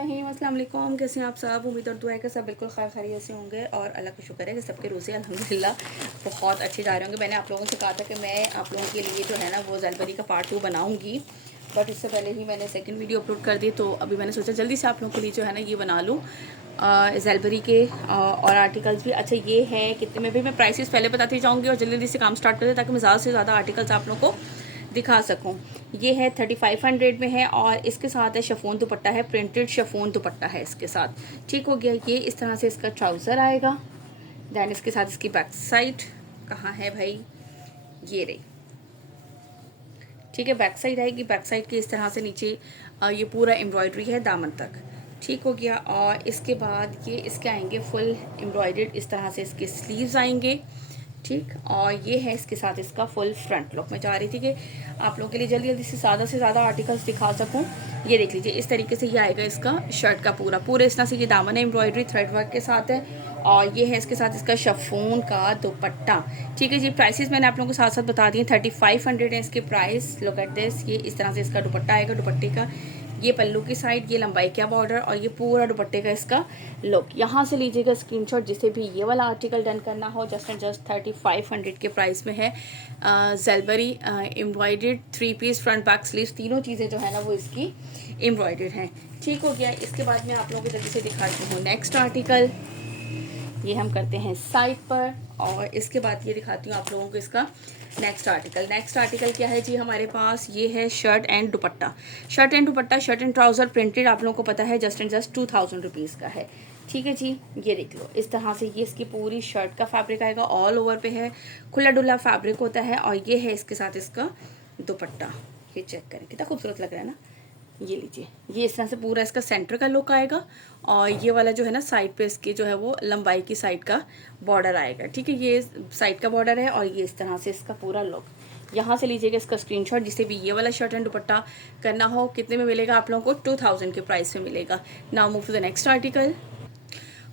बिस्मिल्लाहिर्रहमानिर्रहीम। अस्सलाम वालेकुम। कैसे हैं आप सब? उम्मीद और दुआ है कि सब बिल्कुल खैरियत से होंगे और अल्लाह का शुक्र है कि सबके रोज़े अल्हम्दुलिल्लाह बहुत अच्छे जा रहे होंगे। मैंने आप लोगों से कहा था कि मैं आप लोगों के लिए जो है ना वो ज़ैलबरी का पार्ट 2 बनाऊंगी, बट इससे पहले ही मैंने सेकंड वीडियो अपलोड कर दी, तो अभी मैंने सोचा जल्दी से आप लोगों के लिए जो है ना ये बना लूँ ज़ैलबरी के और आर्टिकल्स भी। अच्छा ये है कितने में भी मैं प्राइसेस पहले बताती जाऊँगी और जल्दी जल्दी से काम स्टार्ट कर दें ताकि मैं ज़्यादा से ज़्यादा आर्टिकल्स आप लोगों को दिखा सकूं। ये है 3500 में है और इसके साथ है शिफॉन दुपट्टा है, प्रिंटेड शिफॉन दुपट्टा है इसके साथ। ठीक हो गया। ये इस तरह से इसका ट्राउज़र आएगा। देन इसके साथ इसकी बैक साइड कहाँ है भाई, ये रही। ठीक है, बैक साइड आएगी। बैक साइड की इस तरह से नीचे ये पूरा एम्ब्रॉयडरी है दामन तक। ठीक हो गया। और इसके बाद ये इसके आएंगे फुल एम्ब्रॉयडर्ड, इस तरह से इसके स्लीव्स आएंगे। ठीक, और ये है इसके साथ इसका फुल फ्रंट लुक। मैं चाह रही थी कि आप लोगों के लिए जल्दी जल्दी से ज़्यादा आर्टिकल्स दिखा सकूं। ये देख लीजिए, इस तरीके से ये आएगा इसका शर्ट का पूरे इस तरह से ये दामन है, एम्ब्रॉयडरी थ्रेड वर्क के साथ है। और ये है इसके साथ इसका शिफॉन का दुपट्टा। ठीक है जी, प्राइसेस मैंने आप लोगों को साथ साथ बता दिए। 3500 है इसके प्राइस। लुक एट दिस, ये इस तरह से इसका दुपट्टा आएगा। दुपट्टे का ये पल्लू की साइड, ये लंबाई का बॉर्डर और ये पूरा दुपट्टे का इसका लुक। यहाँ से लीजिएगा स्क्रीनशॉट जिसे भी ये वाला आर्टिकल डन करना हो। जस्ट एंड जस्ट 3500 के प्राइस में है। ज़ैलबरी embroidered 3 piece front back sleeves, तीनों चीज़ें जो है ना वो इसकी एम्ब्रॉयडर्ड हैं। ठीक हो गया। इसके बाद मैं आप लोगों को जल्दी से दिखाती हूँ नेक्स्ट आर्टिकल। ये हम करते हैं साइड पर और इसके बाद ये दिखाती हूँ आप लोगों को इसका नेक्स्ट आर्टिकल। नेक्स्ट आर्टिकल क्या है जी हमारे पास? ये है shirt and dupatta. Shirt and dupatta, shirt and trouser printed, आप लोगों को पता है जस्ट एंड जस्ट 2000 रुपीज़ का है। ठीक है जी, ये देख लो। इस तरह से ये इसकी पूरी शर्ट का फैब्रिक आएगा। ऑल ओवर पे है, खुला डुला फैब्रिक होता है। और ये है इसके साथ इसका दुपट्टा। ये चेक करें कितना खूबसूरत लग रहा है ना। ये लीजिए, ये इस तरह से पूरा इसका सेंटर का लुक आएगा। और ये वाला जो है ना साइड पे इसकी जो है वो लंबाई की साइड का बॉर्डर आएगा। ठीक है, ये साइड का बॉर्डर है और ये इस तरह से इसका पूरा लुक। यहाँ से लीजिएगा इसका स्क्रीनशॉट जिसे भी ये वाला शर्ट एंड दुपट्टा करना हो। कितने में मिलेगा आप लोगों को? 2000 के प्राइस में मिलेगा। Now move to the next article.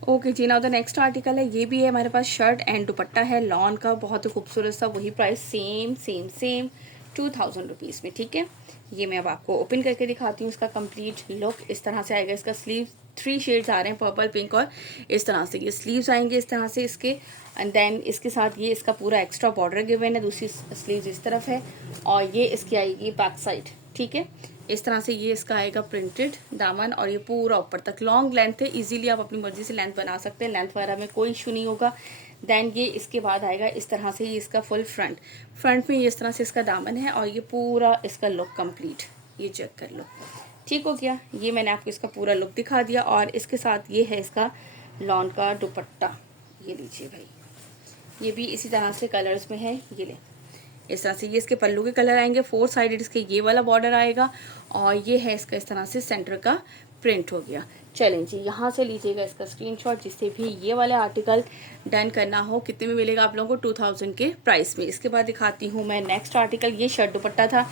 Okay जी, नाउ द नेक्स्ट आर्टिकल है, ये भी है हमारे पास शर्ट एंड दुपट्टा है लॉन का, बहुत ही खूबसूरत सा। वही प्राइस सेम 2000 रुपीज़ में। ठीक है, ये मैं अब आपको ओपन करके दिखाती हूँ। इसका कंप्लीट लुक इस तरह से आएगा। इसका स्लीव 3 शेड्स आ रहे हैं, पर्पल, पिंक और इस तरह से ये स्लीव्स आएंगे इस तरह से इसके। एंड देन इसके साथ ये इसका पूरा एक्स्ट्रा बॉर्डर गिवन है। दूसरी स्लीव्स इस तरफ है और ये इसकी आएगी बैक साइड। ठीक है, इस तरह से ये इसका आएगा प्रिंटेड दामन और ये पूरा ऊपर तक लॉन्ग लेंथ है। इजीली आप अपनी मर्जी से लेंथ बना सकते हैं, लेंथ वगैरह में कोई इशू नहीं होगा। देन ये इसके बाद आएगा इस तरह से ये इसका फुल फ्रंट में ये इस तरह से इसका दामन है और ये पूरा इसका लुक कंप्लीट। ये चेक कर लो। ठीक हो गया, ये मैंने आपको इसका पूरा लुक दिखा दिया। और इसके साथ ये है इसका लॉन का दुपट्टा। ये लीजिए भाई, ये भी इसी तरह से कलर्स में है। ये ले, इस तरह से ये इसके पल्लू के कलर आएंगे। 4 साइडेड इसके ये वाला बॉर्डर आएगा और ये है इसका इस तरह से सेंटर का प्रिंट हो गया। चलें जी, यहाँ से लीजिएगा इसका स्क्रीनशॉट जिससे भी ये वाले आर्टिकल डन करना हो। कितने में मिलेगा आप लोगों को? 2000 के प्राइस में। इसके बाद दिखाती हूँ मैं नेक्स्ट आर्टिकल। ये शर्ट दुपट्टा था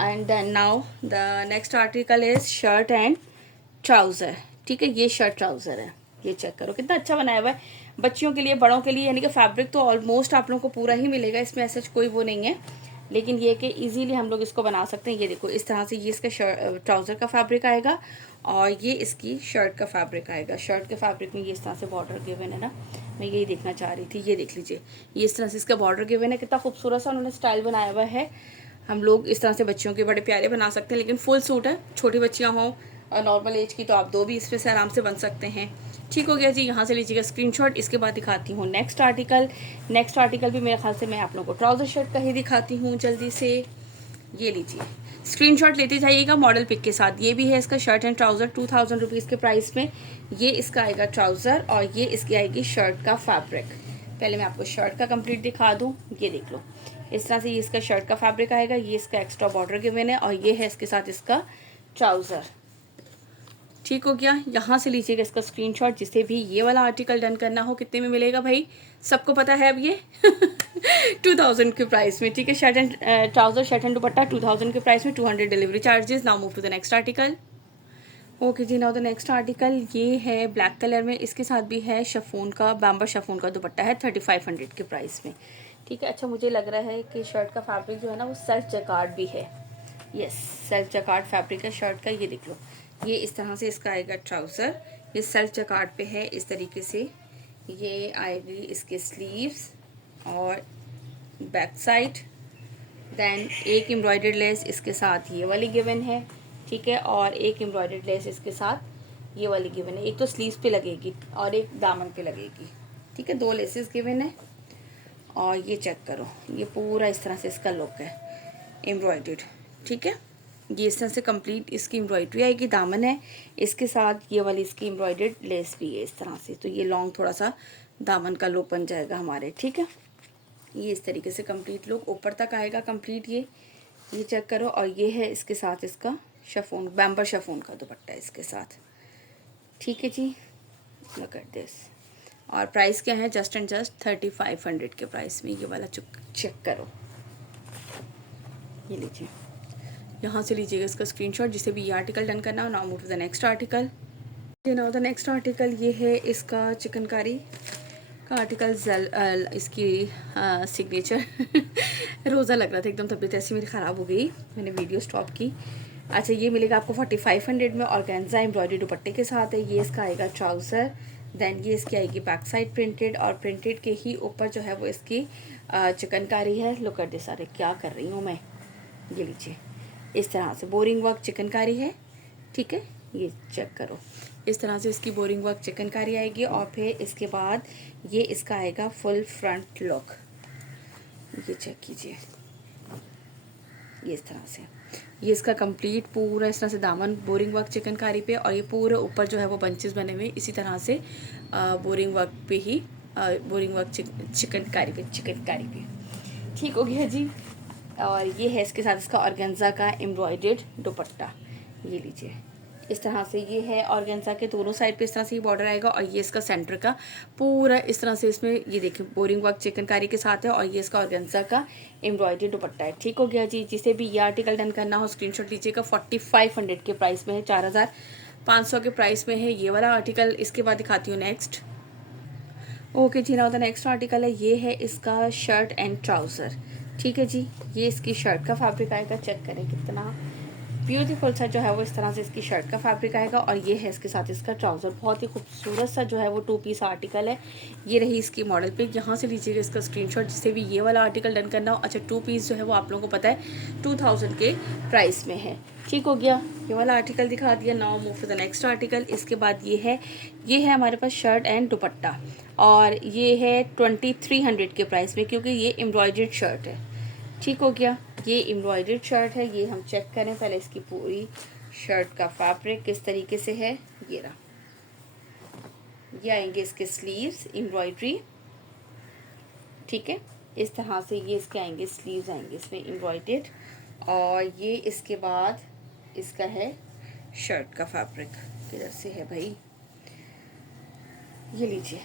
and then now the next article is shirt and trouser. ठीक है, ये शर्ट ट्राउज़र है। ये चेक करो कितना अच्छा बनाया हुआ है, बच्चियों के लिए, बड़ों के लिए। यानी कि फैब्रिक तो ऑलमोस्ट आप लोगों को पूरा ही मिलेगा, इसमें ऐसा कोई वो नहीं है, लेकिन ये कि इजीली हम लोग इसको बना सकते हैं। ये देखो, इस तरह से ये इसका ट्राउज़र का फैब्रिक आएगा और ये इसकी शर्ट का फैब्रिक आएगा। शर्ट के फैब्रिक में ये इस तरह से बॉर्डर गिवन है ना, मैं यही देखना चाह रही थी। ये देख लीजिए, ये इस तरह से इसका बॉर्डर गिवन है। कितना खूबसूरत सा उन्होंने स्टाइल बनाया हुआ है। हम लोग इस तरह से बच्चियों के बड़े प्यारे बना सकते हैं, लेकिन फुल सूट है। छोटी बच्चियाँ हों और नॉर्मल एज की तो आप 2 भी इसमें से आराम से बन सकते हैं। ठीक हो गया जी, यहाँ से लीजिएगा स्क्रीनशॉट। इसके बाद दिखाती हूँ नेक्स्ट आर्टिकल। नेक्स्ट आर्टिकल भी मेरे ख्याल से मैं आप लोगों को ट्राउज़र शर्ट का ही दिखाती हूँ जल्दी से। ये लीजिए, स्क्रीनशॉट लेते जाइएगा मॉडल पिक के साथ। ये भी है इसका शर्ट एंड ट्राउज़र 2000 रुपीज़ के प्राइस में। ये इसका आएगा ट्राउज़र और ये इसकी आएगी शर्ट का फैब्रिक। पहले मैं आपको शर्ट का कंप्लीट दिखा दूँ। ये देख लो, इस तरह से ये इसका शर्ट का फैब्रिक आएगा। ये इसका एक्स्ट्रा बॉर्डर गिवन है और ये है इसके साथ इसका ट्राउज़र। ठीक हो गया, यहाँ से लीजिएगा इसका स्क्रीनशॉट जिससे भी ये वाला आर्टिकल डन करना हो। कितने में मिलेगा भाई? सबको पता है अब ये 2000 के प्राइस में। ठीक है, shirt and trouser, shirt and dupatta 2000 के प्राइस में, 200 delivery charges. Now move to the next article. Okay जी, नाउ द नेक्स्ट आर्टिकल ये है ब्लैक कलर में। इसके साथ भी है शिफॉन का, बैम्बर शिफॉन का दुपट्टा है 3500 के प्राइस में। ठीक है, अच्छा मुझे लग रहा है कि शर्ट का फैब्रिक जो है ना वो सेल्फ जैकार्ड भी है। यस, सेल्फ जैकार्ड फैब्रिक है शर्ट का। ये देख लो, ये इस तरह से इसका आएगा ट्राउज़र, ये सेल्फ जकार्ड पे है इस तरीके से। ये आएगी इसके स्लीव्स और बैक साइड। देन एक एम्ब्रॉयडर्ड लेस इसके साथ ये वाली गिवन है, ठीक है, और एक एम्ब्रॉयडर्ड लेस इसके साथ ये वाली गिवन है। एक तो स्लीव्स पे लगेगी और एक दामन पे लगेगी, ठीक है, 2 लेसेस गिवन है। और ये चेक करो, ये पूरा इस तरह से इसका लुक है एम्ब्रॉयडर्ड, ठीक है। ये इस तरह से कंप्लीट इसकी एम्ब्रॉयडरी आएगी, दामन है इसके साथ, ये वाली इसकी एम्ब्रॉयडर्ड लेस भी है इस तरह से। तो ये लॉन्ग थोड़ा सा दामन का लुक बन जाएगा हमारे, ठीक है। ये इस तरीके से कंप्लीट लुक ऊपर तक आएगा कंप्लीट। ये चेक करो। और ये है इसके साथ इसका शिफॉन, बैम्बर शिफॉन का दुपट्टा है इसके साथ, ठीक है जी। Look at this. और प्राइस क्या है, जस्ट एंड जस्ट 3500 के प्राइस में ये वाला चेक करो। ये लीजिए, यहाँ से लीजिएगा इसका स्क्रीनशॉट जिसे भी ये आर्टिकल डन करना हो। Now move to the next article. Now the next article ये है इसका चिकनकारी का आर्टिकल। इसकी सिग्नेचर रोज़ा लग रहा था एकदम, तबीयत ऐसी मेरी ख़राब हो गई, मैंने वीडियो स्टॉप की। अच्छा, ये मिलेगा आपको 4500 में ऑर्गेन्जा एम्ब्रॉयडरी दुपट्टे के साथ है। ये इसका आएगा ट्राउज़र। देन ये इसकी आएगी बैक साइड प्रिंटेड, और प्रिंटेड के ही ऊपर जो है वो इसकी चिकनकारी है। Look at this. अरे क्या कर रही हूँ मैं। ये लीजिए, इस तरह से बोरिंग वर्क चिकनकारी है, ठीक है। ये चेक करो, इस तरह से इसकी बोरिंग वर्क चिकनकारी आएगी। और फिर इसके बाद ये इसका आएगा फुल फ्रंट लुक। ये चेक कीजिए, ये इस तरह से ये इसका कंप्लीट पूरा इस तरह से दामन बोरिंग वर्क चिकनकारी पे, और ये पूरे ऊपर जो है वो बंचेस बने हुए इसी तरह से बोरिंग वर्क पे ही, बोरिंग वर्क चिकनकारी पे, ठीक हो गया जी। और ये है इसके साथ इसका ऑर्गेन्जा का एम्ब्रॉयडर्ड दुपट्टा। ये लीजिए, इस तरह से ये है ऑर्गेन्जा के दोनों साइड पे इस तरह से ये बॉर्डर आएगा। और ये इसका सेंटर का पूरा इस तरह से इसमें ये देखिए बोरिंग वर्क चिकनकारी के साथ है। और ये इसका ऑर्गेन्जा का एम्ब्रॉयडरी दुपट्टा है, ठीक हो गया जी। जिसे भी ये आर्टिकल डन करना हो स्क्रीनशॉट लीजिएगा। 4500 के प्राइस में है, 4500 के प्राइस में है ये वाला आर्टिकल। इसके बाद दिखाती हूँ नेक्स्ट। ओके जी, नाउ द नेक्स्ट आर्टिकल है, ये है इसका शर्ट एंड ट्राउज़र, ठीक है जी। ये इसकी शर्ट का फैब्रिक आएगा, चेक करें कितना ब्यूटीफुल सा जो है वो इस तरह से इसकी शर्ट का फैब्रिक आएगा। और ये है इसके साथ इसका ट्राउज़र, बहुत ही खूबसूरत सा जो है वो 2 पीस आर्टिकल है। ये रही इसकी मॉडल पिक, यहाँ से लीजिएगा इसका स्क्रीनशॉट जिससे भी ये वाला आर्टिकल डन करना हो। अच्छा, 2 पीस जो है वो आप लोगों को पता है 2000 के प्राइस में है, ठीक हो गया। ये वाला आर्टिकल दिखा दिया। Now move to the next article. इसके बाद ये है हमारे पास शर्ट एंड दुपट्टा, और ये है 2300 के प्राइस में, क्योंकि ये एम्ब्रॉयडर्ड शर्ट है, ठीक हो गया। ये एम्ब्रॉयडर्ड शर्ट है। ये हम चेक करें पहले इसकी पूरी शर्ट का फैब्रिक किस तरीके से है। ये रहा, ये आएंगे इसके स्लीव्स एम्ब्रॉयडरी, ठीक है। इस तरह से ये इसके आएंगे स्लीव्स, आएंगे इसमें एम्ब्रॉयडर्ड। और ये इसके बाद इसका है शर्ट का फैब्रिक, किधर से है भाई, ये लीजिए,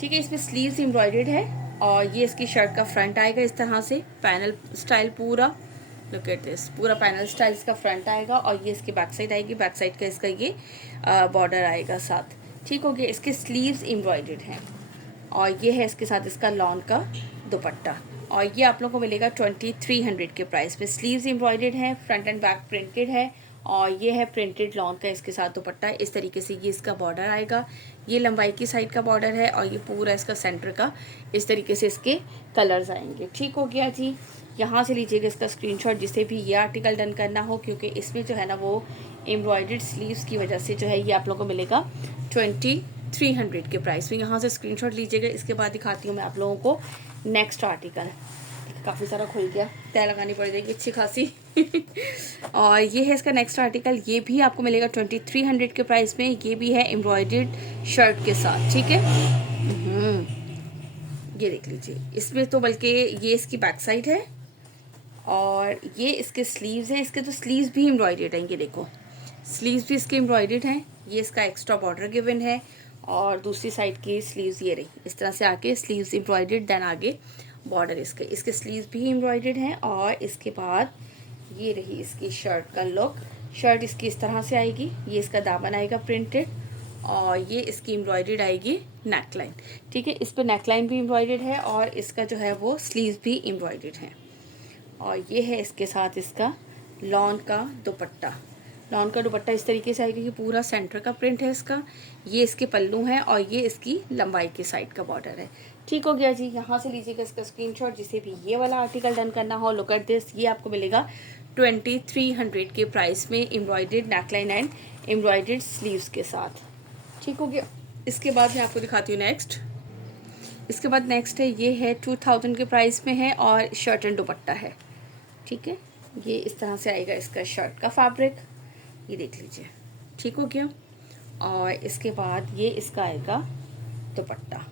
ठीक है। इसमें स्लीव्स एम्ब्रॉयडर्ड है। और ये इसकी शर्ट का फ्रंट आएगा इस तरह से पैनल स्टाइल पूरा। लुक एट दिस, पूरा पैनल स्टाइल इसका फ्रंट आएगा। और ये इसकी बैक साइड आएगी, बैक साइड का इसका ये बॉर्डर आएगा साथ, ठीक हो गया। इसके स्लीव्स एम्ब्रॉयडर्ड हैं। और ये है इसके साथ इसका लॉन का दुपट्टा। और ये आप लोगों को मिलेगा 2300 के प्राइस में। स्लीव्स एम्ब्रॉयडर्ड है, फ्रंट एंड बैक प्रिंटेड है। और ये है प्रिंटेड लॉन का इसके साथ दुपट्टा। इस तरीके से ये इसका बॉर्डर आएगा, ये लंबाई की साइड का बॉर्डर है। और ये पूरा इसका सेंटर का इस तरीके से इसके कलर्स आएंगे, ठीक हो गया जी। यहाँ से लीजिएगा इसका स्क्रीनशॉट जिसे भी ये आर्टिकल डन करना हो, क्योंकि इसमें जो है ना वो एम्ब्रॉयडर्ड स्लीव्स की वजह से जो है ये आप लोगों को मिलेगा 2300 के प्राइस में। यहाँ से स्क्रीनशॉट लीजिएगा। इसके बाद दिखाती हूँ मैं आप लोगों को नेक्स्ट आर्टिकल। काफ़ी सारा खुल गया, तय लगानी पड़ जाएगी अच्छी खासी और ये है इसका नेक्स्ट आर्टिकल। ये भी आपको मिलेगा 2300 के प्राइस में। ये भी है एम्ब्रॉयडर्ड शर्ट के साथ, ठीक है। ये देख लीजिए, इसमें तो बल्कि ये इसकी बैक साइड है और ये इसके स्लीव्स हैं। इसके तो स्लीव्स भी एम्ब्रॉयडर्ड हैं, ये देखो स्लीव्स भी इसके एम्ब्रॉयडर्ड हैं। ये इसका एक्स्ट्रा बॉर्डर गिवन है। और दूसरी साइड की स्लीव्स ये रही, इस तरह से आके स्लीव्स एम्ब्रॉयडर्ड, देन आगे बॉर्डर इसके स्लीव्स भी एम्ब्रॉयडर्ड हैं। और इसके बाद ये रही इसकी शर्ट का लुक। शर्ट इसकी इस तरह से आएगी, ये इसका दामन आएगा प्रिंटेड, और ये इसकी एम्ब्रॉयडर्ड आएगी नेकलाइन, ठीक है। इस पर नेकलाइन भी एम्ब्रॉयडर्ड है और इसका जो है वो स्लीव्स भी एम्ब्रॉयडर्ड है। और ये है इसके साथ इसका लॉन का दुपट्टा। लॉन का दुपट्टा इस तरीके से आएगा, ये पूरा सेंटर का प्रिंट है इसका, ये इसके पल्लू हैं और ये इसकी लंबाई की साइड का बॉर्डर है। ठीक हो गया जी। यहाँ से लीजिएगा इसका स्क्रीनशॉट, जिसे भी ये वाला आर्टिकल डन करना हो। लुक एट दिस, ये आपको मिलेगा 2300 के प्राइस में, embroidered neckline and embroidered sleeves के साथ। ठीक हो गया। इसके बाद मैं आपको दिखाती हूँ नेक्स्ट। इसके बाद नेक्स्ट है, ये है 2000 के प्राइस में है और शर्ट एंड दुपट्टा है। ठीक है, ये इस तरह से आएगा इसका शर्ट का फैब्रिक, ये देख लीजिए। ठीक हो गया। और इसके बाद ये इसका आएगा दुपट्टा,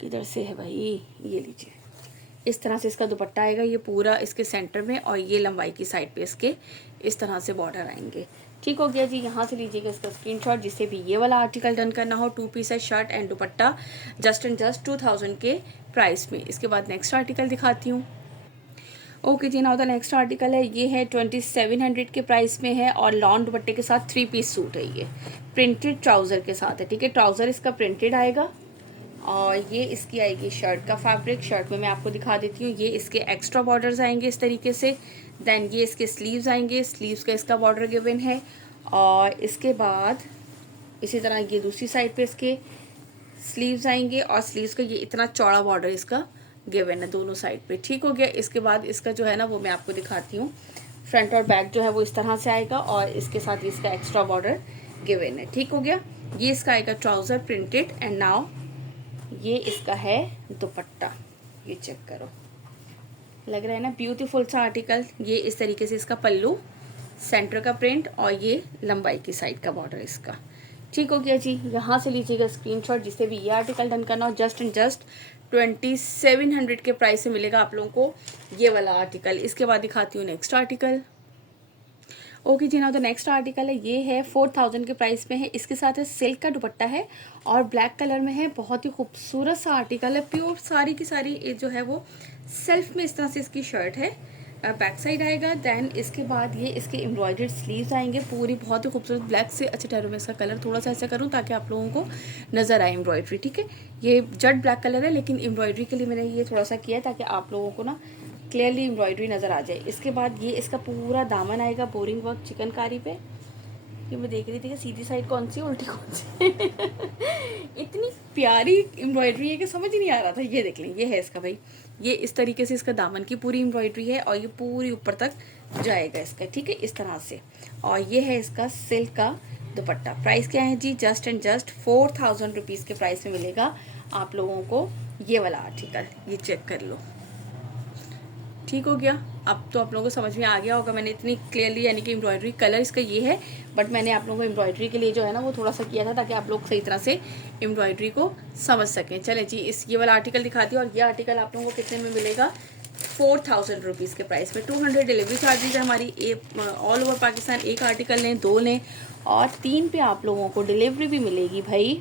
किधर से है भाई, ये लीजिए। इस तरह से इसका दुपट्टा आएगा, ये पूरा इसके सेंटर में, और ये लंबाई की साइड पे इसके इस तरह से बॉर्डर आएंगे। ठीक हो गया जी। यहाँ से लीजिएगा इसका स्क्रीनशॉट, जिससे भी ये वाला आर्टिकल डन करना हो। 2 पीस है shirt and dupatta, just and just 2000 के प्राइस में। इसके बाद नेक्स्ट आर्टिकल दिखाती हूँ। ओके जी, नाउ द नेक्स्ट आर्टिकल है, ये है 2700 के प्राइस में है और लॉन दुपट्टे के साथ 3 पीस सूट है। ये प्रिंटेड ट्राउज़र के साथ है। ठीक है, ट्राउज़र इसका प्रिंटेड आएगा और ये इसकी आएगी शर्ट का फैब्रिक। शर्ट में मैं आपको दिखा देती हूँ, ये इसके एक्स्ट्रा बॉर्डर्स आएंगे इस तरीके से। देन ये इसके स्लीव्स आएंगे, स्लीव्स का इसका बॉर्डर गिवन है। और इसके बाद इसी तरह ये दूसरी साइड पे इसके स्लीव्स आएंगे और स्लीव्स का ये इतना चौड़ा बॉर्डर इसका गिवन है दोनों साइड पे। ठीक हो गया। इसके बाद इसका जो है ना वो मैं आपको दिखाती हूँ, फ्रंट और बैक जो है वो इस तरह से आएगा और इसके साथ इसका एक्स्ट्रा बॉर्डर गिवन है। ठीक हो गया। ये इसका आएगा ट्राउज़र प्रिंटेड एंड नाउ ये इसका है दुपट्टा, ये चेक करो, लग रहा है ना ब्यूटीफुल सा आर्टिकल। ये इस तरीके से इसका पल्लू, सेंटर का प्रिंट और ये लंबाई की साइड का बॉर्डर इसका। ठीक हो गया जी। यहाँ से लीजिएगा स्क्रीनशॉट, जिससे भी ये आर्टिकल डन करना हो। जस्ट एंड जस्ट 2700 के प्राइस से मिलेगा आप लोगों को ये वाला आर्टिकल। इसके बाद दिखाती हूँ नेक्स्ट आर्टिकल। ओके जी, ना तो नेक्स्ट आर्टिकल है, ये है 4000 के प्राइस में है। इसके साथ है सिल्क का दुपट्टा है और ब्लैक कलर में है। बहुत ही खूबसूरत सा आर्टिकल है, प्योर सारी की सारी ये जो है वो सेल्फ में इस तरह से इसकी शर्ट है, बैक साइड आएगा। देन इसके बाद ये इसके एम्ब्रॉयडर्ड स्लीव्स आएंगे पूरी, बहुत ही खूबसूरत ब्लैक से। अच्छा ठहरो मैं इसका कलर थोड़ा सा ऐसा करूँ ताकि आप लोगों को नज़र आए एम्ब्रॉयडरी। ठीक है, ये जेट ब्लैक कलर है, लेकिन एम्ब्रॉयडरी के लिए मैंने ये थोड़ा सा किया है ताकि आप लोगों को ना क्लियरली एम्ब्रॉयडरी नज़र आ जाए। इसके बाद ये इसका पूरा दामन आएगा बोरिंग वर्क चिकनकारी पे। ये मैं देख रही थी कि सीधी साइड कौन सी उल्टी कौन सी इतनी प्यारी एम्ब्रॉयडरी है कि समझ ही नहीं आ रहा था। ये देख लें, ये है इसका भाई, ये इस तरीके से इसका दामन की पूरी एम्ब्रॉयडरी है और ये पूरी ऊपर तक जाएगा इसका। ठीक है, इस तरह से। और ये है इसका सिल्क का दुपट्टा। प्राइस क्या है जी? जस्ट एंड जस्ट 4000 रुपीज़ के प्राइस में मिलेगा आप लोगों को ये वाला आर्टिकल। ये चेक कर लो। ठीक हो गया। अब तो आप लोगों को समझ में आ गया होगा, मैंने इतनी क्लियरली, यानी कि एम्ब्रॉयडरी कलर इसका ये है, बट मैंने आप लोगों को एम्ब्रॉयडरी के लिए जो है ना वो थोड़ा सा किया था ताकि आप लोग सही तरह से एम्ब्रॉयडरी को समझ सकें। चले जी, ये वाला आर्टिकल दिखाती हूँ। और ये आर्टिकल आप लोगों को कितने में मिलेगा? 4000 रुपीज़ के प्राइस में। 200 डिलीवरी चार्जेज है हमारी ऑल ओवर पाकिस्तान। एक आर्टिकल लें, 2 लें और 3 पे आप लोगों को डिलीवरी भी मिलेगी भाई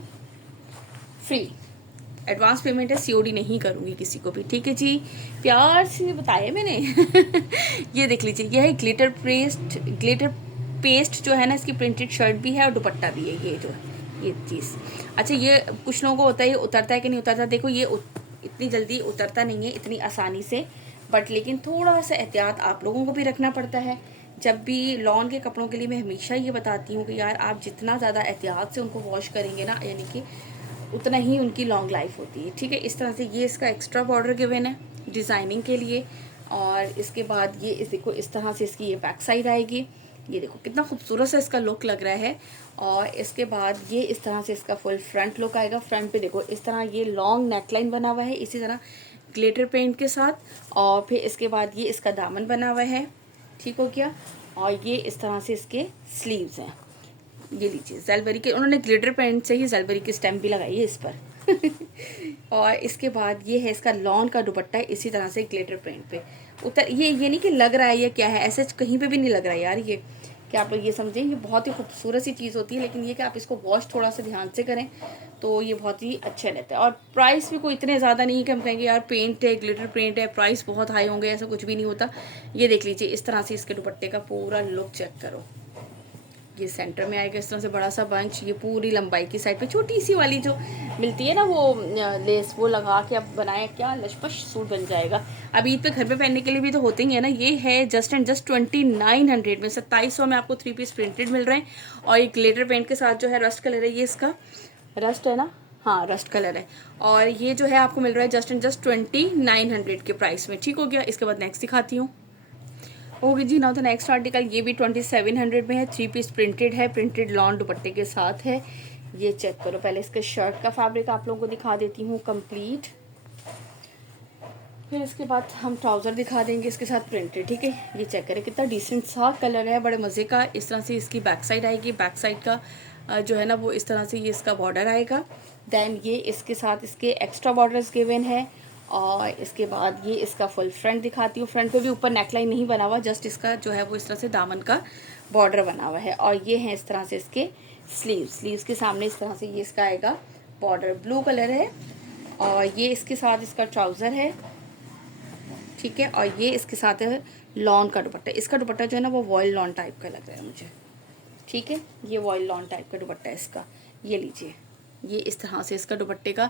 फ्री। एडवांस पेमेंट है, सीओडी नहीं करूँगी किसी को भी। ठीक है जी, प्यार से बताया मैंने ये देख लीजिए, ये है ग्लिटर पेस्ट जो है ना, इसकी प्रिंटेड शर्ट भी है और दुपट्टा भी है। ये जो ये चीज़, अच्छा ये कुछ लोगों को होता है ये उतरता है कि नहीं उतरता। देखो ये इतनी जल्दी उतरता नहीं है इतनी आसानी से, बट लेकिन थोड़ा सा एहतियात आप लोगों को भी रखना पड़ता है। जब भी लॉन के कपड़ों के लिए मैं हमेशा ये बताती हूँ कि यार आप जितना ज़्यादा एहतियात से उनको वॉश करेंगे ना, यानी कि उतना ही उनकी लॉन्ग लाइफ होती है। ठीक है, इस तरह से ये इसका एक्स्ट्रा बॉर्डर गिवन है डिज़ाइनिंग के लिए। और इसके बाद ये देखो इस तरह से इसकी ये बैक साइड आएगी। ये देखो कितना खूबसूरत सा इसका लुक लग रहा है। और इसके बाद ये इस तरह से इसका फुल फ्रंट लुक आएगा। फ्रंट पे देखो इस तरह ये लॉन्ग नेकलाइन बना हुआ है इसी तरह ग्लिटर पेंट के साथ। और फिर इसके बाद ये इसका दामन बना हुआ है। ठीक हो गया। और ये इस तरह से इसके स्लीव्स हैं। ये लीजिए जलबरी के, उन्होंने ग्लिटर पेंट से ही जलबरी की स्टैम्प भी लगाई है इस पर और इसके बाद ये है इसका लॉन का दुपट्टा है इसी तरह से ग्लिटर पेंट पे उतर। ये नहीं कि लग रहा है ये क्या है, ऐसे कहीं पे भी नहीं लग रहा है यार। ये कि आप लोग ये समझें, ये बहुत ही खूबसूरत सी चीज़ होती है, लेकिन ये कि आप इसको वॉश थोड़ा सा ध्यान से करें तो ये बहुत ही अच्छा रहता है। और प्राइस भी कोई इतने ज़्यादा नहीं है कि हम कहेंगे यार पेंट है, ग्लिटर पेंट है, प्राइस बहुत हाई होंगे, ऐसा कुछ भी नहीं होता। ये देख लीजिए इस तरह से इसके दुपट्टे का पूरा लुक चेक करो, ये सेंटर में आएगा इस तरह से बड़ा सा बंच। ये पूरी लंबाई की साइड पे छोटी सी वाली जो मिलती है ना वो लेस, वो लगा के अब बनाए, क्या लशपश सूट बन जाएगा। अब ईद पे घर पे पहनने के लिए भी तो होते ही है ना। ये है जस्ट एंड जस्ट 2900 में, 2700 में आपको 3 पीस प्रिंटेड मिल रहे हैं। और एक ग्लिटर पेंट के साथ जो है रस्ट कलर है, ये इसका रस्ट है ना, हाँ रस्ट कलर है। और ये जो है आपको मिल रहा है जस्ट एंड जस्ट 2900 के प्राइस में। ठीक हो गया। इसके बाद नेक्स्ट दिखाती हूँ। ओके जी, नाउ द नेक्स्ट आर्टिकल, ये भी 2700 में है। 3 पीस प्रिंटेड है, प्रिंटेड लॉन दुपट्टे के साथ है। ये चेक करो। पहले इसके शर्ट का फैब्रिक आप लोगों को दिखा देती हूँ कंप्लीट, फिर इसके बाद हम ट्राउज़र दिखा देंगे इसके साथ प्रिंटेड। ठीक है, ये चेक करें कितना डिसेंट सा कलर है, बड़े मज़े का। इस तरह से इसकी बैक साइड आएगी। बैक साइड का जो है ना वो इस तरह से ये इसका बॉर्डर आएगा। देन ये इसके साथ इसके एक्स्ट्रा बॉर्डर्स गिवन है। और इसके बाद ये इसका फुल फ्रंट दिखाती हूँ। फ्रंट पे भी ऊपर नेकलाइन नहीं बना हुआ, जस्ट इसका जो है वो इस तरह से दामन का बॉर्डर बना हुआ है। और ये है इस तरह से इसके स्लीव्स के सामने इस तरह से ये इसका आएगा बॉर्डर, ब्लू कलर है। और ये इसके साथ इसका ट्राउज़र है। ठीक है, और ये इसके साथ है लॉन का दुपट्टा। इसका दुपट्टा जो है ना वो वॉयल लॉन टाइप का लग रहा है मुझे। ठीक है, ये वॉयल लॉन टाइप का दुपट्टा है इसका। ये लीजिए, ये इस तरह से इसका दुपट्टे का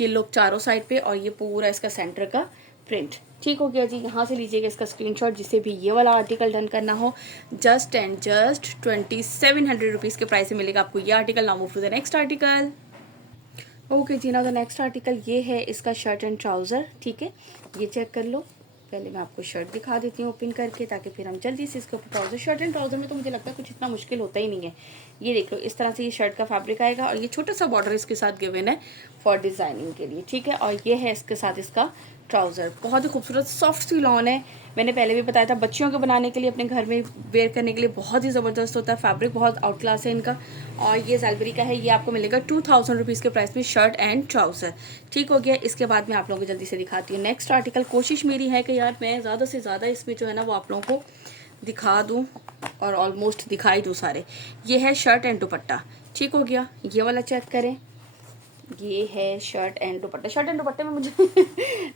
ये लुक चारों साइड पे, और ये पूरा इसका सेंटर का प्रिंट। ठीक हो गया जी। यहाँ से लीजिएगा इसका स्क्रीनशॉट, जिसे भी ये वाला आर्टिकल डन करना हो। जस्ट एंड जस्ट 2700 रुपीज़ के प्राइस से मिलेगा आपको ये article. Now move to the next article. Okay जी, नाउ द नेक्स्ट आर्टिकल, ये है इसका शर्ट एंड ट्राउज़र। ठीक है, ये चेक कर लो। पहले मैं आपको शर्ट दिखा देती हूँ ओपन करके, ताकि फिर हम जल्दी से इसके ऊपर ट्राउज़र। शर्ट एंड ट्राउज़र में तो मुझे लगता है कुछ इतना मुश्किल होता ही नहीं है। ये देख लो, इस तरह से ये शर्ट का फैब्रिक आएगा। और ये छोटा सा बॉर्डर इसके साथ गिवन है फॉर डिज़ाइनिंग के लिए। ठीक है, और ये है इसके साथ इसका ट्राउज़र। बहुत ही खूबसूरत सॉफ्ट सी लॉन है। मैंने पहले भी बताया था, बच्चियों के बनाने के लिए, अपने घर में वेयर करने के लिए बहुत ही ज़बरदस्त होता है। फैब्रिक बहुत आउट क्लास है इनका। और ये ज़ालबरी का है। ये आपको मिलेगा 2000 रुपीज़ के प्राइस में शर्ट एंड ट्राउज़र। ठीक हो गया। इसके बाद मैं आप लोगों को जल्दी से दिखाती हूँ नेक्स्ट आर्टिकल। कोशिश मेरी है कि यार मैं ज़्यादा से ज़्यादा इसमें जो है ना वो आप लोगों को दिखा दूँ, और ऑलमोस्ट दिखाई दूँ सारे। ये है शर्ट एंड दुपट्टा। ठीक हो गया, ये वाला चेक करें। ये है shirt and dupatta. Shirt and दुपट्टे में मुझे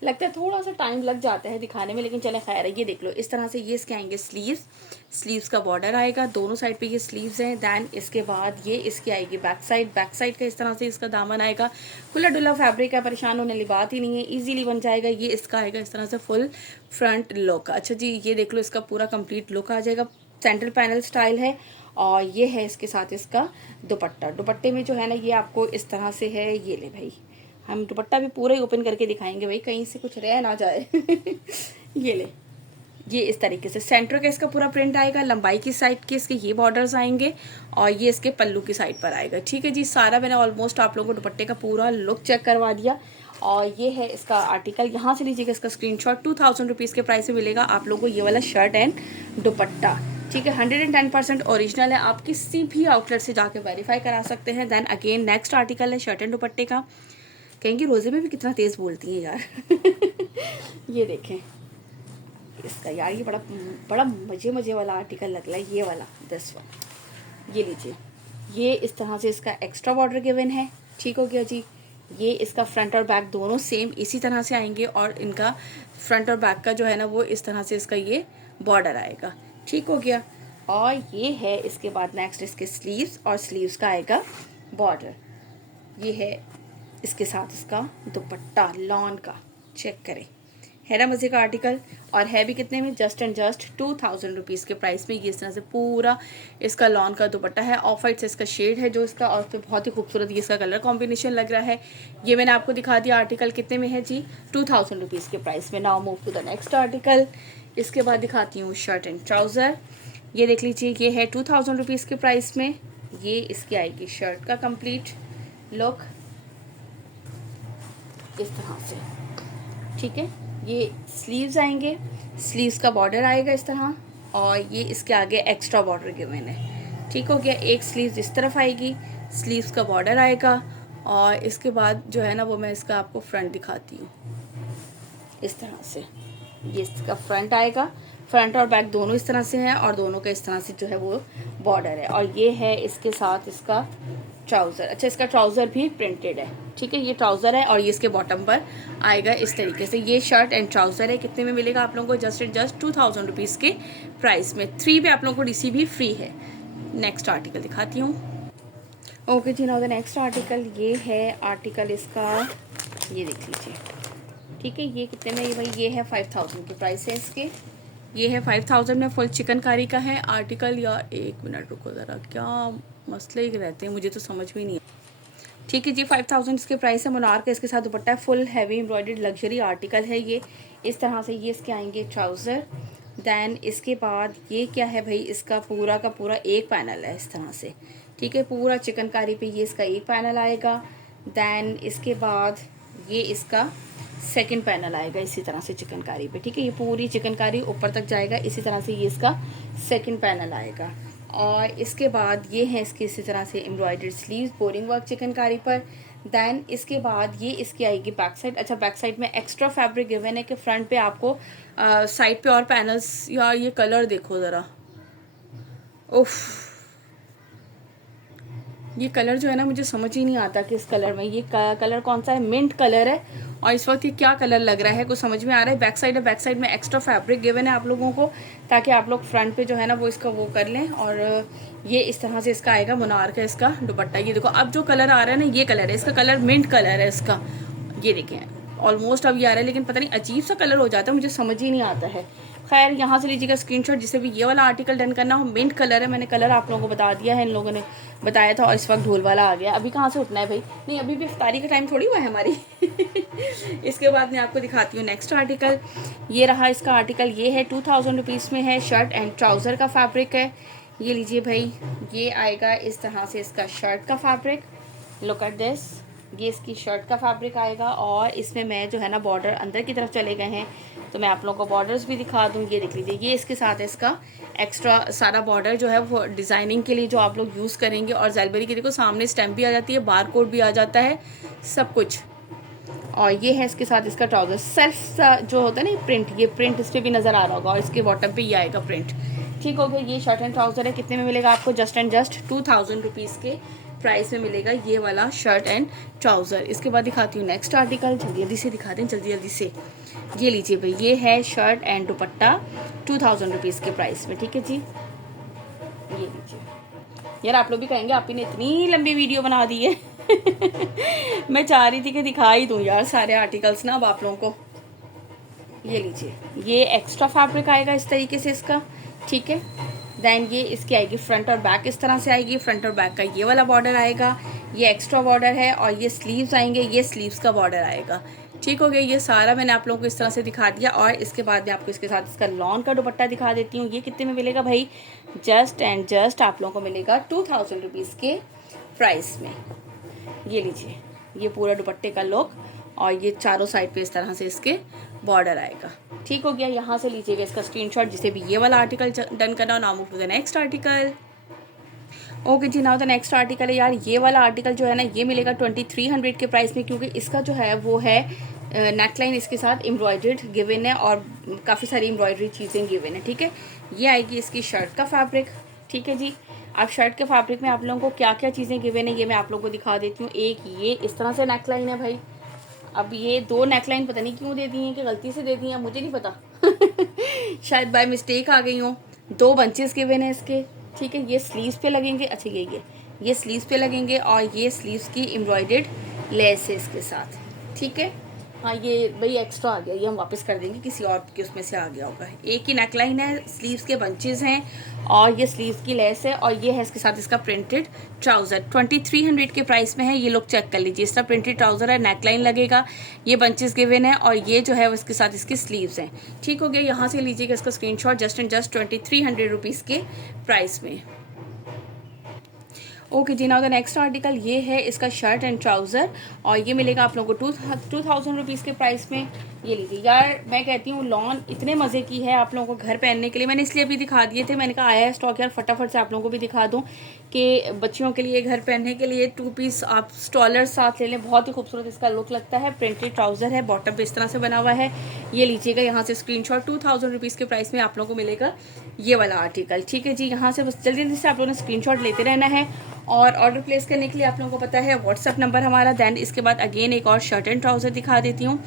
लगता है थोड़ा सा टाइम लग जाता है दिखाने में, लेकिन चले खैर है। ये देख लो, इस तरह से ये इसके आएंगे स्लीव्स का बॉर्डर आएगा। दोनों साइड पे ये स्लीव्स हैं। दैन इसके बाद ये इसकी आएगी बैक साइड का इस तरह से इसका दामन आएगा। खुला डुला फैब्रिक है, परेशान होने वाली बात ही नहीं है, ईजिली बन जाएगा। ये इसका आएगा इस तरह से फुल फ्रंट लुक। अच्छा जी, ये देख लो, इसका पूरा कंप्लीट लुक आ जाएगा। सेंट्रल पैनल स्टाइल है। और ये है इसके साथ इसका दुपट्टा। दुपट्टे में जो है ना ये आपको इस तरह से है। ये ले भाई, हम दुपट्टा भी पूरा ही ओपन करके दिखाएंगे भाई, कहीं से कुछ रह ना जाए। ये ले, ये इस तरीके से सेंटर का इसका पूरा प्रिंट आएगा। लंबाई की साइड के इसके ये बॉर्डर्स आएंगे, और ये इसके पल्लू की साइड पर आएगा। ठीक है जी, सारा मैंने ऑलमोस्ट आप लोगों को दुपट्टे का पूरा लुक चेक करवा दिया। और ये है इसका आर्टिकल। यहाँ से लीजिएगा इसका स्क्रीनशॉट। 2000 रुपीज़ के प्राइस में मिलेगा आप लोगों को ये वाला शर्ट एंड दुपट्टा। ठीक है, 110% ओरिजिनल है। आप किसी भी आउटलेट से जाके वेरीफाई करा सकते हैं। देन अगेन नेक्स्ट आर्टिकल है शर्ट एंड दुपट्टे का। कहेंगे रोज़े में भी कितना तेज़ बोलती हैं यार। ये देखें इसका, यार ये बड़ा मज़े वाला आर्टिकल लग रहा है। ये वाला दिस वन, ये लीजिए, ये इस तरह से इसका एक्स्ट्रा बॉर्डर गिवन है। ठीक हो गया जी। ये इसका फ्रंट और बैक दोनों सेम इसी तरह से आएंगे, और इनका फ्रंट और बैक का जो है ना वो इस तरह से इसका ये बॉर्डर आएगा। ठीक हो गया। और ये है इसके बाद नेक्स्ट इसके स्लीव्स, और स्लीव्स का आएगा बॉर्डर। ये है इसके साथ इसका दुपट्टा लॉन का। चेक करें, है ना मज़े का आर्टिकल। और है भी कितने में, जस्ट एंड जस्ट 2000 रुपीज़ के प्राइस में। ये इस तरह से पूरा इसका लॉन का दुपट्टा है। ऑफ वाइट से इसका शेड है जो इसका, और फिर बहुत ही खूबसूरत ये इसका कलर कॉम्बिनेशन लग रहा है। ये मैंने आपको दिखा दिया आर्टिकल कितने में है जी, 2000 रुपीज़ के प्राइस में। Now move to the next article. इसके बाद दिखाती हूँ शर्ट एंड ट्राउज़र। ये देख लीजिए, ये है 2000 रुपीज़ के प्राइस में। ये इसकी आएगी शर्ट का कंप्लीट लुक इस तरह से। ठीक है, ये स्लीव्स आएंगे, स्लीव्स का बॉर्डर आएगा इस तरह, और ये इसके आगे एक्स्ट्रा बॉर्डर गिवन है। ठीक हो गया। एक स्लीव्स इस तरफ आएगी, स्लीव्स का बॉर्डर आएगा। और इसके बाद जो है ना वो मैं इसका आपको फ्रंट दिखाती हूँ इस तरह से। ये इसका फ्रंट आएगा, फ्रंट और बैक दोनों इस तरह से हैं, और दोनों का इस तरह से जो है वो बॉर्डर है। और ये है इसके साथ इसका ट्राउज़र। अच्छा, इसका ट्राउज़र भी प्रिंटेड है। ठीक है, ये ट्राउज़र है, और ये इसके बॉटम पर आएगा इस तरीके से। ये शर्ट एंड ट्राउज़र है। कितने में मिलेगा आप लोगों को, जस्ट एंड जस्ट 2000 रुपीज़ के प्राइस में। 3 पे आप लोगों को DC भी फ्री है। नेक्स्ट आर्टिकल दिखाती हूँ। ओके जी, नाउ द नेक्स्ट आर्टिकल ये है आर्टिकल इसका, ये देख लीजिए। ठीक है, ये कितने में? ये भाई ये है 5000 की प्राइस है इसके। ये है 5000 में, फुल चिकनकारी का है आर्टिकल। यार एक मिनट रुको ज़रा, क्या मसले ही रहते हैं, मुझे तो समझ में नहीं है। ठीक है जी, 5000 इसके प्राइस है। मुनार का इसके साथ दुपट्टा है, full heavy embroidered luxury article है ये। इस तरह से ये इसके आएंगे ट्राउज़र। दैन इसके बाद ये क्या है भाई, इसका पूरा का पूरा एक पैनल है इस तरह से। ठीक है, पूरा चिकनकारी पे ये इसका एक पैनल आएगा। दैन इसके बाद ये इसका सेकंड पैनल आएगा इसी तरह से चिकनकारी पे। ठीक है, ये पूरी चिकनकारी ऊपर तक जाएगा, इसी तरह से ये इसका सेकंड पैनल आएगा। और इसके बाद ये है इसकी इसी तरह से embroidered sleeves, boring work chikankari पर। दैन इसके बाद ये इसकी आएगी बैक साइड। अच्छा, बैक साइड में एक्स्ट्रा फैब्रिक गिवन है कि फ्रंट पे आपको साइड पे और पैनल्स। यार ये कलर देखो ज़रा, उफ, ये कलर जो है ना, मुझे समझ ही नहीं आता कि इस कलर में, ये कलर कौन सा है, मिंट कलर है। और इस वक्त ये क्या कलर लग रहा है, कुछ समझ में आ रहा है। बैक साइड है, बैक साइड में एक्स्ट्रा फैब्रिक गिवन है आप लोगों को, ताकि आप लोग फ्रंट पे जो है ना वो इसका वो कर लें। और ये इस तरह से इसका आएगा मुनार का इसका दुपट्टा। ये देखो, अब जो कलर आ रहा है ना, ये कलर है इसका, कलर मिंट कलर है इसका। ये देखें, ऑलमोस्ट अब ये आ रहा है, लेकिन पता नहीं अजीब सा कलर हो जाता है, मुझे समझ ही नहीं आता है। खैर, यहाँ से लीजिएगा स्क्रीनशॉट, जिसे भी ये वाला आर्टिकल डन करना हो। मिंट कलर है, मैंने कलर आप लोगों को बता दिया है, इन लोगों ने बताया था। और इस वक्त ढोल वाला आ गया। अभी कहाँ से उठना है भाई? नहीं, अभी भी इफ्तारी का टाइम थोड़ी हुआ है हमारी। इसके बाद मैं आपको दिखाती हूँ नेक्स्ट आर्टिकल। ये रहा इसका आर्टिकल, ये है 2000 रुपीज़ में है। शर्ट एंड ट्राउज़र का फैब्रिक है। ये लीजिए भाई, ये आएगा इस तरह से इसका शर्ट का फैब्रिक। लुक एट दिस, ये इसकी शर्ट का फैब्रिक आएगा। और इसमें मैं जो है ना बॉर्डर अंदर की तरफ चले गए हैं, तो मैं आप लोगों को बॉर्डर्स भी दिखा दूँ। ये देख लीजिए, ये इसके साथ इसका एक्स्ट्रा सारा बॉर्डर जो है वो डिज़ाइनिंग के लिए जो आप लोग यूज़ करेंगे। और ज़ैलबरी की देखो सामने स्टैम्प भी आ जाती है, बार कोड भी आ जाता है, सब कुछ। और ये है इसके साथ इसका ट्राउज़र, सेल्फ जो होता है ना प्रिंट, ये प्रिंट इस पर भी नज़र आ रहा होगा। और इसके बॉटम पे ये आएगा प्रिंट। ठीक हो गया, ये शर्ट एंड ट्राउज़र है। कितने में मिलेगा आपको? जस्ट एंड जस्ट 2000 रुपीज़ के प्राइस में मिलेगा ये वाला शर्ट एंड ट्राउज़र। इसके बाद दिखाती हूँ नेक्स्ट आर्टिकल, जल्दी जल्दी से दिखा दें, जल्दी जल्दी से। ये लीजिए भाई, ये है शर्ट एंड दुपट्टा 2000 रुपीज़ के प्राइस में। ठीक है जी, ये लीजिए। यार आप लोग भी कहेंगे आप ही ने इतनी लंबी वीडियो बना दी है। मैं चाह रही थी कि दिखा ही दूँ यार सारे आर्टिकल्स ना अब आप लोगों को। ये लीजिए, ये एक्स्ट्रा फैब्रिक आएगा इस तरीके से इसका। ठीक है, दैन ये इसकी आएगी फ्रंट और बैक इस तरह से आएगी। फ्रंट और बैक का ये वाला बॉर्डर आएगा, ये एक्स्ट्रा बॉर्डर है। और ये स्लीव्स आएंगे, ये स्लीव्स का बॉर्डर आएगा। ठीक हो गया, ये सारा मैंने आप लोगों को इस तरह से दिखा दिया। और इसके बाद मैं आपको इसके साथ इसका लॉन का दुपट्टा दिखा देती हूँ। ये कितने में मिलेगा भाई? जस्ट एंड जस्ट आप लोगों को मिलेगा 2000 रुपीज़ के प्राइस में। ये लीजिए, ये पूरा दुपट्टे का लुक। और ये चारों साइड पे इस तरह से इसके बॉर्डर आएगा। ठीक हो गया, यहाँ से लीजिएगा इसका स्क्रीनशॉट, जिसे भी ये वाला आर्टिकल डन करना हो। Now move to the next article. Okay जी, नाउ द नेक्स्ट आर्टिकल है। यार ये वाला आर्टिकल जो है ना, ये मिलेगा 2300 के प्राइस में, क्योंकि इसका जो है वो है नेकलाइन इसके साथ एम्ब्रॉयडर्ड गिवन है और काफ़ी सारी एम्ब्रॉयडरी चीज़ें गिवन है। ठीक है, ये आएगी इसकी शर्ट का फैब्रिक। ठीक है जी, अब शर्ट के फैब्रिक में आप लोगों को क्या क्या चीज़ें गिवन है ये मैं आप लोगों को दिखा देती हूँ। एक ये इस तरह से नेकलाइन है भाई। अब ये दो नेकलाइन पता नहीं क्यों दे दी हैं, कि गलती से दे दी हैं, मुझे नहीं पता। शायद बाय मिस्टेक आ गई हो। दो बंचेस गिवन है इसके। ठीक है, ये स्लीव्स पे लगेंगे। अच्छा, ये स्लीव्स पे लगेंगे। और ये स्लीव्स की एम्ब्रॉयडर्ड लेस है इसके साथ। ठीक है, हाँ ये भाई एक्स्ट्रा आ गया, ये हम वापस कर देंगे, किसी और के उसमें से आ गया होगा। एक ही नेकलाइन है, स्लीव्स के बंचेस हैं और ये स्लीव्स की लेस है। और ये है इसके साथ इसका प्रिंटेड ट्राउज़र 2300 के प्राइस में है। ये लोग चेक कर लीजिए, इसका प्रिंटेड ट्राउज़र है, नेकलाइन लगेगा, ये बंचेस गिवन है और ये जो है वो इसके साथ इसके स्लीव्स हैं। ठीक हो गया, यहाँ से लीजिएगा इसका screenshot, just and just 2300 rupees के प्राइस में। ओके जी, नाउ द नेक्स्ट आर्टिकल, ये है इसका शर्ट एंड ट्राउज़र और ये मिलेगा आप लोगों को 2000 रुपीज़ के प्राइस में। ये लीजिए। यार मैं कहती हूँ लॉन इतने मज़े की है आप लोगों को घर पहनने के लिए, मैंने इसलिए भी दिखा दिए थे। मैंने कहा आया है स्टॉक यार, फटाफट से आप लोगों को भी दिखा दूँ कि बच्चियों के लिए घर पहनने के लिए 2 पीस आप स्टॉलर साथ ले लें। बहुत ही खूबसूरत इसका लुक लगता है। प्रिंटेड ट्राउज़र है, बॉटम पे इस तरह से बना हुआ है। ये लीजिएगा यहाँ से स्क्रीनशॉट, 2000 रुपीज़ के प्राइस में आप लोगों को मिलेगा ये वाला आर्टिकल। ठीक है जी, यहाँ से बस जल्दी जल्दी से आप लोगों ने स्क्रीनशॉट लेते रहना है। और ऑर्डर प्लेस करने के लिए आप लोगों को पता है व्हाट्सअप नंबर हमारा। दैन इसके बाद अगेन एक और शर्ट एंड ट्राउज़र दिखा देती हूँ।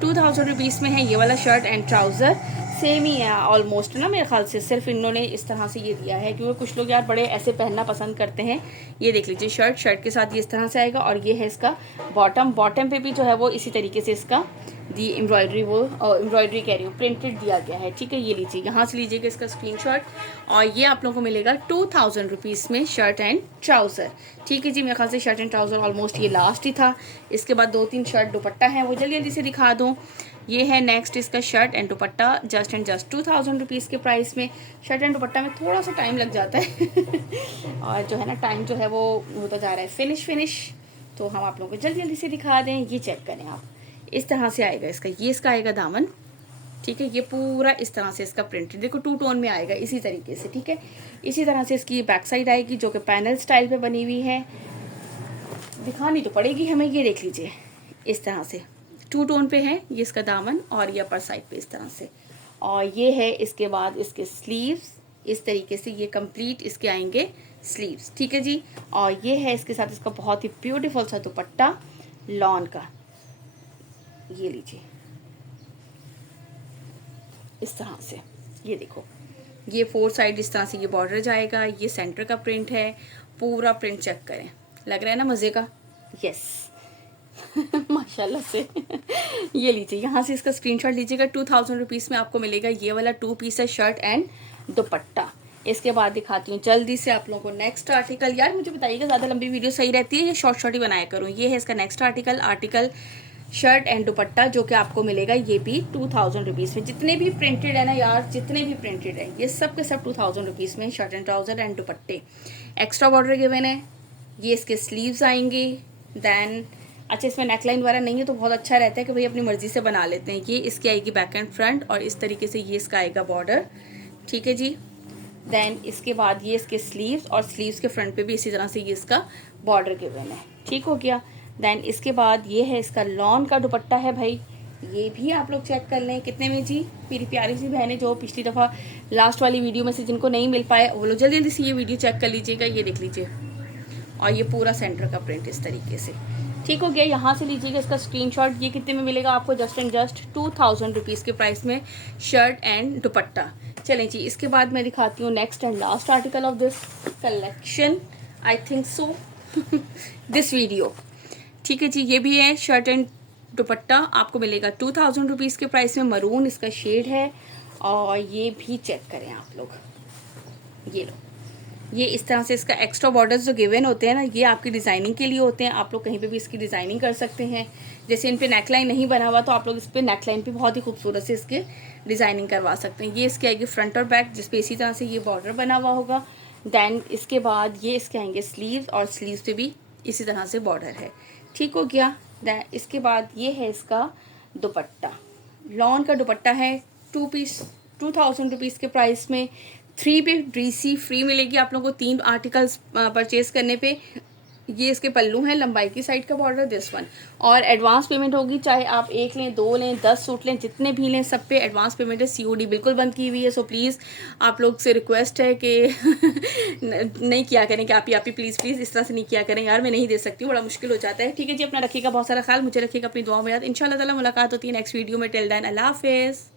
2000 रुपीज़ में है ये वाला शर्ट एंड ट्राउज़र। सेम ही है ऑलमोस्ट ना मेरे ख्याल से, सिर्फ इन्होंने इस तरह से ये दिया है क्योंकि कुछ लोग यार बड़े ऐसे पहनना पसंद करते हैं। ये देख लीजिए शर्ट के साथ ये इस तरह से आएगा और ये है इसका बॉटम पे भी जो है वो इसी तरीके से इसका दी एम्ब्रॉयडरी, वो एम्ब्रॉयडरी कह रही हूँ, प्रिंटेड दिया गया है। ठीक है, ये लीजिए, यहाँ से लीजिएगा इसका स्क्रीनशॉट और ये आप लोगों को मिलेगा 2000 रुपीज़ में शर्ट एंड ट्राउज़र। ठीक है जी, मेरे ख्याल से शर्ट एंड ट्राउज़र ऑलमोस्ट ये लास्ट ही था। इसके बाद 2-3 शर्ट दुपट्टा है, वो जल्दी जल्दी से दिखा दूँ। ये है नेक्स्ट इसका shirt and dupatta just and just 2000 rupees के प्राइस में। शर्ट एंड दुपट्टा में थोड़ा सा टाइम लग जाता है और जो है ना टाइम जो है वो होता जा रहा है फिनिश, तो हम आप लोगों को जल्दी जल्दी से दिखा दें। ये चेक करें आप, इस तरह से आएगा इसका, ये इसका आएगा दामन। ठीक है, ये पूरा इस तरह से इसका प्रिंट देखो 2 टोन में आएगा इसी तरीके से। ठीक है, इसी तरह से इसकी बैक साइड आएगी जो कि पैनल स्टाइल पे बनी हुई है, दिखानी तो पड़ेगी हमें। ये देख लीजिए इस तरह से 2 टोन पे है ये इसका दामन और ये अपर साइड पे इस तरह से। और ये है इसके बाद इसके स्लीव्स, इस तरीके से ये कंप्लीट इसके आएंगे स्लीव्स। ठीक है जी, और ये है इसके साथ इसका बहुत ही ब्यूटीफुल सा दुपट्टा लॉन का, ये लीजिए इस तरह से। ये देखो, ये 4 साइड इस तरह से ये बॉर्डर जाएगा, ये सेंटर का प्रिंट है, पूरा प्रिंट चेक करें, लग रहा है ना मज़े का। यस माशाल्लाह से ये लीजिए, यहाँ से इसका स्क्रीनशॉट लीजिएगा। 2000 रुपीज़ में आपको मिलेगा ये वाला 2 पीस है शर्ट एंड दुपट्टा। इसके बाद दिखाती हूँ जल्दी से आप लोगों को नेक्स्ट आर्टिकल। यार मुझे बताइएगा ज़्यादा लंबी वीडियो सही रहती है या शॉर्ट ही बनाया करूँ। ये है इसका नेक्स्ट आर्टिकल शर्ट एंड दुपट्टा जो कि आपको मिलेगा ये भी 2000 रुपीज़ में। जितने भी प्रिंटेड है ना यार, जितने भी प्रिंटेड है ये सब के सब 2000 रुपीज़ में शर्ट एंड ट्राउज़र एंड दुपट्टे। एक्स्ट्रा बॉर्डर गिवन है, ये इसके स्लीव्स आएंगे। देन अच्छा, इसमें नेकलाइन वगैरह नहीं है तो बहुत अच्छा रहता है कि भाई अपनी मर्ज़ी से बना लेते हैं। ये इसकी आएगी बैक एंड फ्रंट और इस तरीके से ये इसका आएगा बॉर्डर। ठीक है जी, देन इसके बाद ये इसके स्लीव्स और स्लीव्स के फ्रंट पे भी इसी तरह से ये इसका बॉर्डर गिवन है। ठीक हो गया। देन इसके बाद ये है इसका लॉन का दुपट्टा है भाई, ये भी आप लोग चेक कर लें कितने में जी। मेरी प्यारी सी बहनें जो पिछली दफ़ा लास्ट वाली वीडियो में से जिनको नहीं मिल पाए वो लोग जल्दी जल्दी से ये वीडियो चेक कर लीजिएगा। ये देख लीजिए, और ये पूरा सेंटर का प्रिंट इस तरीके से। ठीक हो गया, यहाँ से लीजिएगा इसका स्क्रीनशॉट। ये कितने में मिलेगा आपको? जस्ट एंड जस्ट 2000 रुपीज़ के प्राइस में शर्ट एंड दुपट्टा। चलें जी, इसके बाद मैं दिखाती हूँ next and last article of this collection, I think so this video. ठीक है जी, ये भी है शर्ट एंड दुपट्टा, आपको मिलेगा 2000 रुपीज़ के प्राइस में। मरून इसका शेड है और ये भी चेक करें आप लोग, ये लो, ये इस तरह से इसका एक्स्ट्रा बॉर्डर्स जो गिवन होते हैं ना, ये आपकी डिज़ाइनिंग के लिए होते हैं। आप लोग कहीं पे भी इसकी डिज़ाइनिंग कर सकते हैं। जैसे इन पे नेकलाइन नहीं बना हुआ तो आप लोग इस पर नेकलाइन पे बहुत ही खूबसूरत से इसके डिज़ाइनिंग करवा सकते हैं। ये इसके आएगी फ्रंट और बैक जिस पे इसी तरह से ये बॉर्डर बना हुआ होगा। दैन इसके बाद ये इसके आएंगे स्लीव्स और स्लीव्स पे भी इसी तरह से बॉर्डर है। ठीक हो गया। दैन इसके बाद ये है इसका दुपट्टा, लॉन का दुपट्टा है, 2 पीस 2000 रुपीज़ के प्राइस में। 3 पे ड्रीसी फ्री मिलेगी आप लोगों को 3 आर्टिकल्स परचेज करने पे। ये इसके पल्लू हैं, लंबाई की साइड का बॉर्डर दिस वन। और एडवांस पेमेंट होगी, चाहे आप 1 लें, 2 लें, 10 सूट लें, जितने भी लें सब पे एडवांस पेमेंट है। COD बिल्कुल बंद की हुई है। सो प्लीज़ आप लोग से रिक्वेस्ट है कि नहीं किया करें कि आप ही प्लीज़ इस तरह से नहीं किया करें यार, मैं नहीं दे सकती हूँ, बड़ा मुश्किल हो जाता है। ठीक है जी, अपना रखिएगा बहुत सारा ख्याल, मुझे रखिएगा अपनी दुआ में याद। इंशाल्लाह ताला मुलाकात होती है नेक्स्ट वीडियो में। टिल देन अल्लाह हाफिज़।